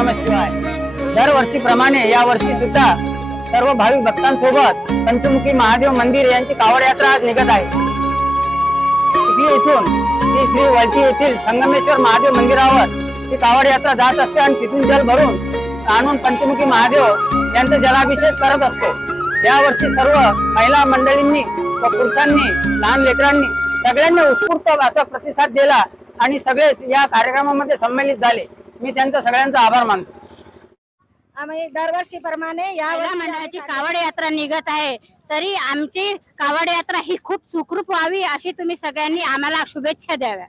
नमः शिवाय। दरवर्षीप्रमाणे या वर्षी सुद्धा सर्व भाविक भक्तांसोबत पंचमुखी महादेव मंदिर यांची कावड यात्रा आज निघत आहे। चिखली येथून श्री वळठी येथील संगमेश्वर महादेव मंदिरावर ही कावड यात्रा जात असते आणि तिथून जल भरून आणून पंचमुखी महादेव यांचा जलाभिषेक करत असतो। या वर्षी सर्व महिला मंडळींनी व पुरुषांनी लहान लेकरांनी सगळ्यांनी उत्स्फूर्त असा प्रतिसाद दिला आणि सगळे या कार्यक्रमामध्ये सम्मिलित झाले। मी त्यांचा सगळ्यांचा आभार मानतो। आम्ही दरवर्षीप्रमाणे या मंडळाची कावड यात्रा निघत आहे, तरी आमची कावड यात्रा ही खूप सुखरूप व्हावी अशी तुम्ही सगळ्यांनी आम्हाला शुभेच्छा द्याव्या।